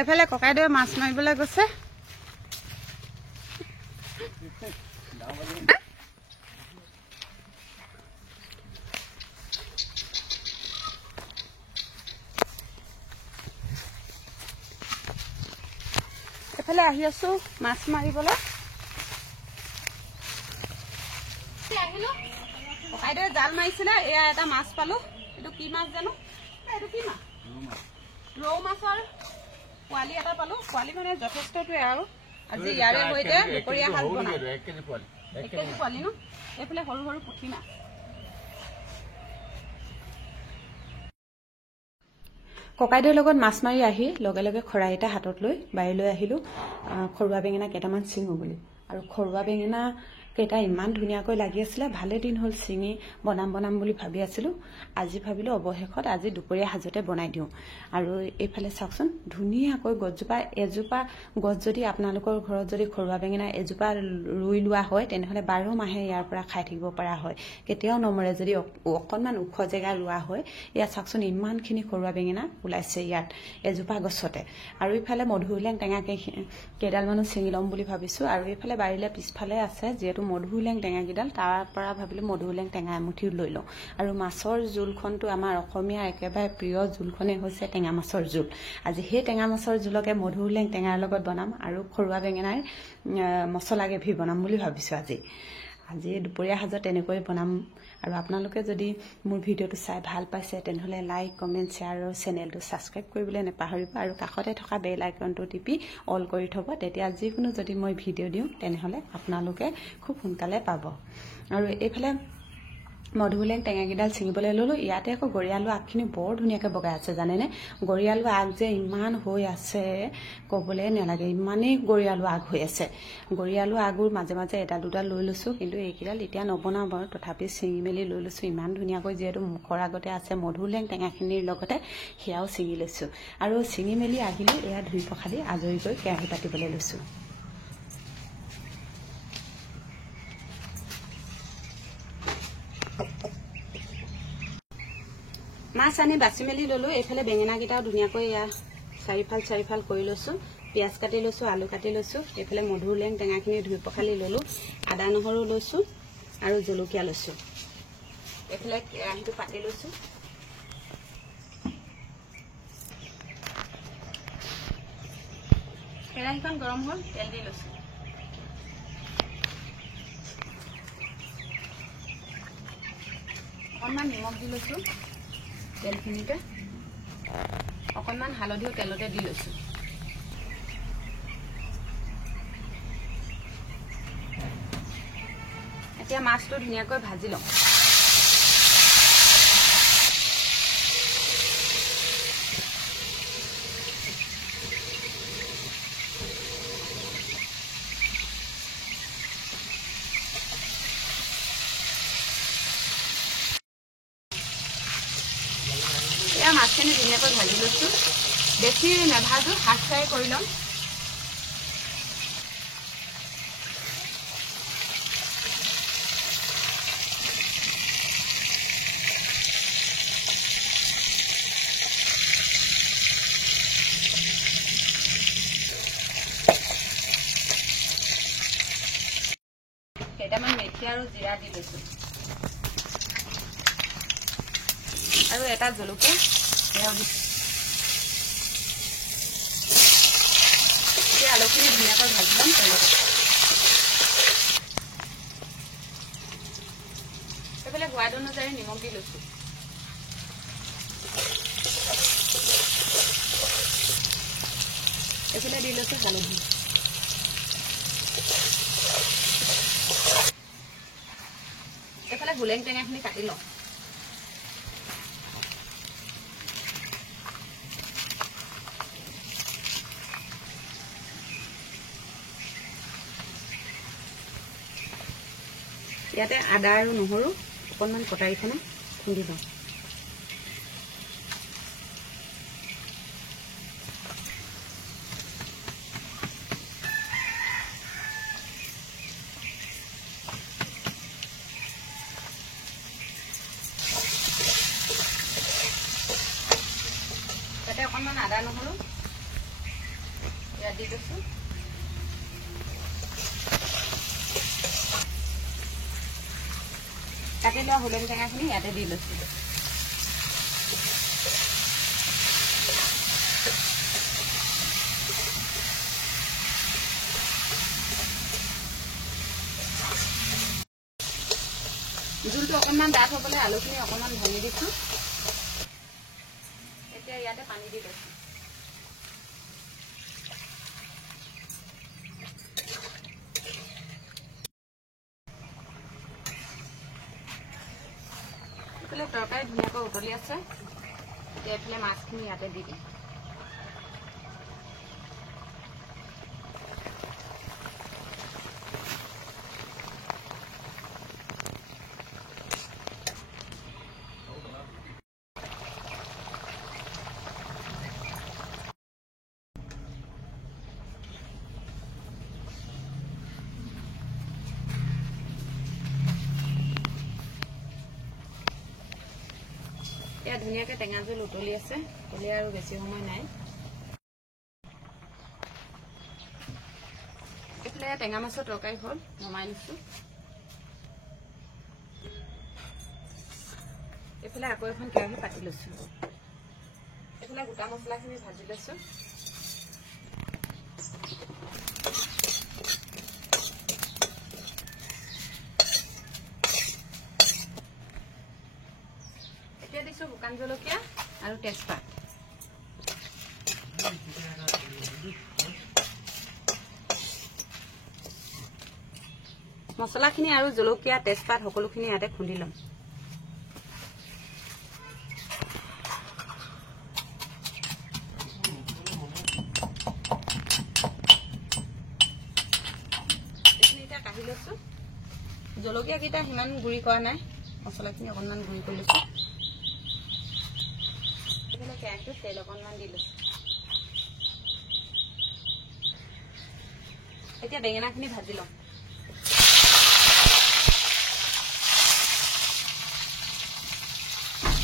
এফালে ককাইদেৱে মাছ মাৰিবলৈ গৈছে। এফালে আহি আছো মাছ মাৰিবলৈ। আহিলো ককাইদেৱে জাল মাৰিছিলে, এয়া এটা মাছ পালো। এইটো কি মাছ জানো? এইটো কি মাছ? ৰৌ মাছৰ পোৱালি এটা পালো। পোৱালি মানে যথেষ্টটোৱে আৰু আজি ইয়াৰে সৈতে দুপৰীয়া সাজ বনাম। 1 কেজি পোৱালি ন? এইফালে সৰু সৰু পুঠি মাছ। ককাইদেউৰ লগত মাছ মাৰি আহি লগে লগে খৰাই এটা হাতত লৈ বাৰীলৈ আহিলো খৰুৱা বেঙেনা কেইটামান ছিঙো বুলি। আৰু খৰুৱা বেঙেনা কেইটা ইমান ধুনীয়াকৈ লাগি আছিলে, ভালে দিন হ'ল ছিঙি বনাম বুলি ভাবি আছিলো। আজি ভাবিলো অৱশেষত আজি দুপৰীয়া সাজতে বনাই দিওঁ। আৰু এইফালে চাওকচোন ধুনীয়াকৈ গছজোপা, এজোপা গছ যদি আপোনালোকৰ ঘৰত যদি খৰুৱা বেঙেনা এজোপা ৰুই লোৱা হয় তেনেহ'লে 12 মাহে ইয়াৰ পৰা খাই থাকিব পৰা হয়, কেতিয়াও নমৰে। যদি অকণমান ওখ জেগা ৰোৱা হয়, ইয়াত চাওকচোন ইমানখিনি খৰুৱা বেঙেনা ওলাইছে ইয়াত এজোপা গছতে। আৰু ইফালে মধুৰিলেং টেঙা কেইডালমানো ছিঙি ল'ম বুলি ভাবিছোঁ। আৰু এইফালে বাৰীলে পিছফালে আছে যিহেতু মধুৰিলেং টেঙাকেইডাল, তাৰ পৰা ভাবিলোঁ মধুৰিলেং টেঙা এমুঠি লৈ লওঁ। আৰু মাছৰ জোলখনটো আমাৰ অসমীয়া একেবাৰে প্ৰিয় জোলখনেই হৈছে টেঙা মাছৰ জোল। আজি সেই টেঙা মাছৰ জোলকে মধুৰিলেং টেঙাৰ লগত বনাম আৰু খৰুৱা বেঙেনাৰ মছলা গ্ৰেভি বনাম বুলি ভাবিছোঁ। আজি দুপৰীয়া সাজত তেনেকৈ বনাম। আৰু আপোনালোকে যদি মোৰ ভিডিঅ'টো চাই ভাল পাইছে তেনেহ'লে লাইক, কমেণ্ট, শ্বেয়াৰ আৰু চেনেলটো ছাবস্ক্ৰাইব কৰিবলৈ নাপাহৰিব। আৰু কাষতে থকা বেল আইকনটো টিপি অল কৰি থ'ব, তেতিয়া যিকোনো যদি মই ভিডিঅ' দিওঁ তেনেহ'লে আপোনালোকে খুব সোনকালে পাব। আৰু এইফালে মধুৰিলেং টেঙাকেইডাল ছিঙিবলৈ ল'লোঁ। ইয়াতে আকৌ গৰিয়ালু আগখিনি বৰ ধুনীয়াকৈ বগাই আছে জানেনে? গৰিয়ালু আগ যে ইমান হৈ আছে ক'বলৈ নালাগে, ইমানেই গৰিয়ালু আগ হৈ আছে। গৰিয়ালু আগৰ মাজে মাজে এটা দুটা লৈ লৈছোঁ, কিন্তু এইকেইডাল এতিয়া নবনাওঁ বাৰু, তথাপি ছিঙি মেলি লৈ লৈছোঁ ইমান ধুনীয়াকৈ। যিহেতু মুখৰ আগতে আছে মধুৰিলেং টেঙাখিনিৰ লগতে সেয়াও ছিঙি লৈছোঁ। আৰু ছিঙি মেলি আহিলোঁ, এয়া ধুই পখালি আজৰি কৰি কেৰাহী পাতিবলৈ লৈছোঁ। মাছ আনি বাছি মেলি ল'লোঁ। এইফালে বেঙেনাকেইটাও ধুনীয়াকৈ এয়া চাৰিফাল কৰি লৈছোঁ। পিঁয়াজ কাটি লৈছোঁ, আলু কাটি লৈছোঁ। এইফালে মধুৰিলেং টেঙাখিনি ধুই পখালি ল'লোঁ। আদা নহৰু লৈছোঁ আৰু জলকীয়া লৈছোঁ। এইফালে কেৰাহীটো পাতি লৈছোঁ। কেৰাহীখন গৰম হ'ল, তেল দি লৈছোঁ। অকণমান নিমখ দি লৈছোঁ তেলখিনিতে, অকণমান হালধিও তেলতে দি লৈছোঁ। এতিয়া মাছটো ধুনীয়াকৈ ভাজি লওঁ। এয়া মাছখিনি ধুনীয়াকৈ ভাজি লৈছোঁ। বেছি নাভাজো, হাফ ফ্ৰাই কৰি ল'ম। কেইটামান মেথি আৰু জিৰা দি লৈছোঁ। আৰু এটা জলকীয়া সেয়াও দিছোঁ। এতিয়া আলুখিনি ধুনীয়াকৈ ভাজি ল'ম তেলত। এইফালে সোৱাদ অনুযায়ী নিমখ দি লৈছোঁ। এইফালে দি লৈছোঁ হালধি। এইফালে হোলেং টেঙাখিনি কাটি লওঁ। ইয়াতে আদা আৰু নহৰু অকণমান কটাৰীখনত খুন্দি লওঁ। তাতে অকণমান আদা নহৰু ইয়াত দি লৈছোঁ। কাটি লোৱা হোলেং টেঙাখিনি ইয়াতে দি লৈছোঁ। জোলটো অকণমান ডাঠ হ'বলৈ আলুখিনি অকণমান ভাঙি দিছোঁ। এতিয়া ইয়াতে পানী দি লৈছোঁ। এইফালে তৰকাৰী ধুনীয়াকৈ উতলি আছে। এতিয়া এইফালে মাছখিনি ইয়াতে দি দিম। এতিয়া ধুনীয়াকৈ টেঙা জোল উতলি আছে। উতলি আৰু বেছি সময় নাই। এইফালে টেঙা মাছৰ তৰকাৰী হ'ল, নমাই লৈছোঁ। এইফালে আকৌ এখন কেৰাহী পাতি লৈছোঁ। এইফালে গোটা মছলাখিনি ভাজি লৈছোঁ। এতিয়া দিছোঁ শুকান জলকীয়া আৰু তেজপাত। মছলাখিনি আৰু জলকীয়া তেজপাত সকলোখিনি ইয়াতে খুন্দি ল'ম। এইখিনি এতিয়া কাঢ়ি লৈছোঁ। জলকীয়াকেইটা সিমান গুড়ি কৰা নাই, মছলাখিনি অকণমান গুড়ি কৰি লৈছোঁ। এইফালে কেৰাহীটোত তেল অকণমান দি লৈছোঁ। এতিয়া বেঙেনাখিনি ভাজি লওঁ।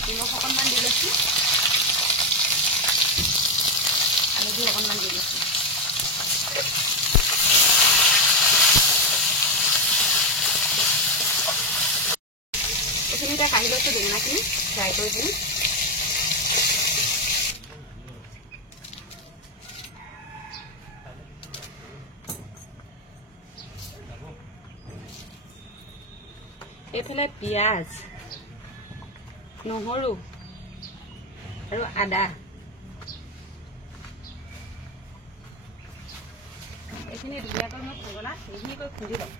নিমখ অকণমান দি লৈছোঁ। হালধি অকণমান দি লৈছোঁ। এইখিনি এতিয়া কাঢ়ি লৈছোঁ বেঙেনাখিনি ফ্ৰাই কৰি দিম। এইফালে পিঁয়াজ, নহৰু আৰু আদা এইখিনি ধুনীয়াকৈ মই খুন্দনাত মিহিকৈ খুন্দি লওঁ।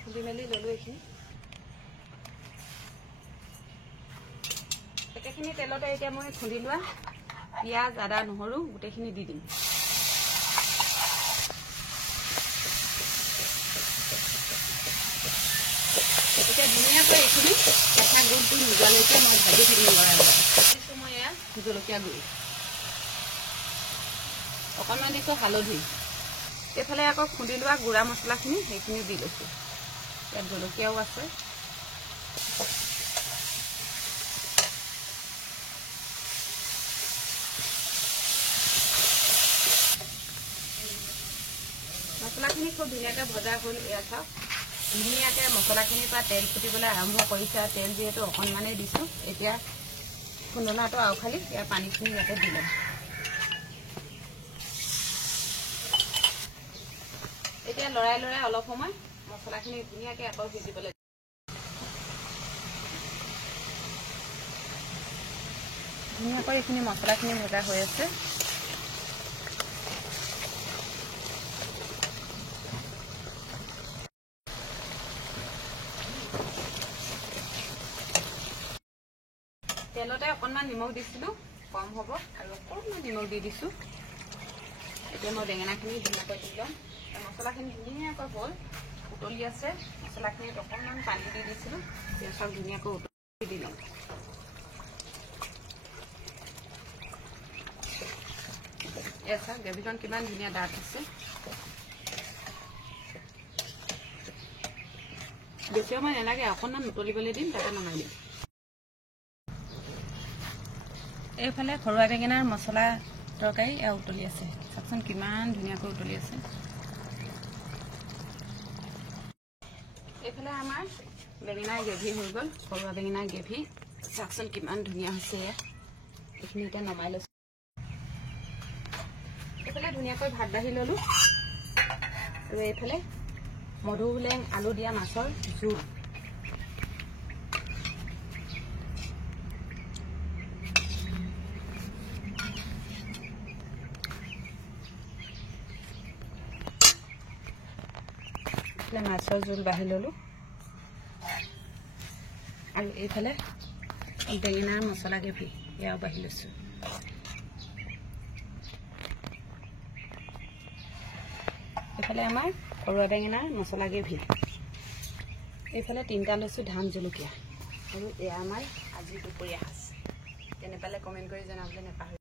খুন্দি মেলি ল'লোঁ এইখিনি। একেখিনি তেলতে এতিয়া মই খুন্দি লোৱা পিঁয়াজ, আদা, নহৰু গোটেইখিনি দি দিম। এতিয়া ধুনীয়াকৈ এইখিনি কেঁচা গুড়টো নোযোৱালৈকে মই ভাজি থাকিম লৰাই। দিছোঁ মই এয়া জলকীয়া গুড়ি, অকণমান দিছোঁ হালধি। এইফালে আকৌ খুন্দি লোৱা গুড়া মছলাখিনি সেইখিনি দি লৈছোঁ। ইয়াত জলকীয়াও আছে। মছলাখিনি খুব ধুনীয়াকৈ ভজা হ'ল। এয়া চাওক ধুনীয়াকৈ মছলাখিনিৰ পৰা তেল ফুটিবলৈ আৰম্ভ কৰিছে। আৰু তেল যিহেতু অকণমানেই দিছোঁ, এতিয়া খুন্দনাটো আওখালি ইয়াৰ পানীখিনি ইয়াতে দি ল'ম। এতিয়া লৰাই লৰাই অলপ সময় মছলাখিনি ধুনীয়াকৈ আকৌ সিজিবলৈ ধুনীয়াকৈ এইখিনি মছলাখিনি ভজা হৈ আছে। তেলতে অকণমান নিমখ দিছিলোঁ, কম হ'ব আৰু অকণমান নিমখ দি দিছোঁ। এতিয়া মই বেঙেনাখিনি ধুনীয়াকৈ দি ল'ম। মছলাখিনি ধুনীয়াকৈ হ'ল, উতলি আছে। মছলাখিনিত অকণমান পানী দি দিছিলোঁ। এতিয়া চব ধুনীয়াকৈ উতলি দি ল'ম। এয়া চাওক গ্ৰেভিকণ কিমান ধুনীয়া ডাঠ আছে। বেছি সময় নালাগে, অকণমান উতলিবলৈ দিম, তাতে নমাই দিম। এইফালে ঘৰুৱা বেঙেনাৰ মছলা তৰকাৰী এয়া উতলি আছে। চাওকচোন কিমান ধুনীয়াকৈ উতলি আছে। এইফালে আমাৰ বেঙেনাৰ গ্ৰেভি হৈ গ'ল, ঘৰুৱা বেঙেনাৰ গ্ৰেভি। চাওকচোন কিমান ধুনীয়া হৈছে এয়া। এইখিনি এতিয়া নমাই লৈছোঁ। এইফালে ধুনীয়াকৈ ভাত বাঢ়ি ল'লোঁ আৰু এইফালে মধুসোলেং আলু দিয়া মাছৰ জোল। মাছৰ জোল বাঢ়ি ল'লোঁ আৰু এইফালে বেঙেনাৰ মছলা গ্ৰেভি এয়াও বাঢ়ি লৈছোঁ। এইফালে আমাৰ ঘৰুৱা বেঙেনাৰ মছলা গ্ৰেভি। এইফালে 3টা লৈছোঁ ধান জলকীয়া আৰু এয়া আমাৰ আজি দুপৰীয়া সাজ। কেনে পালে কমেণ্ট কৰি জনাবলৈ নাপাহৰিব।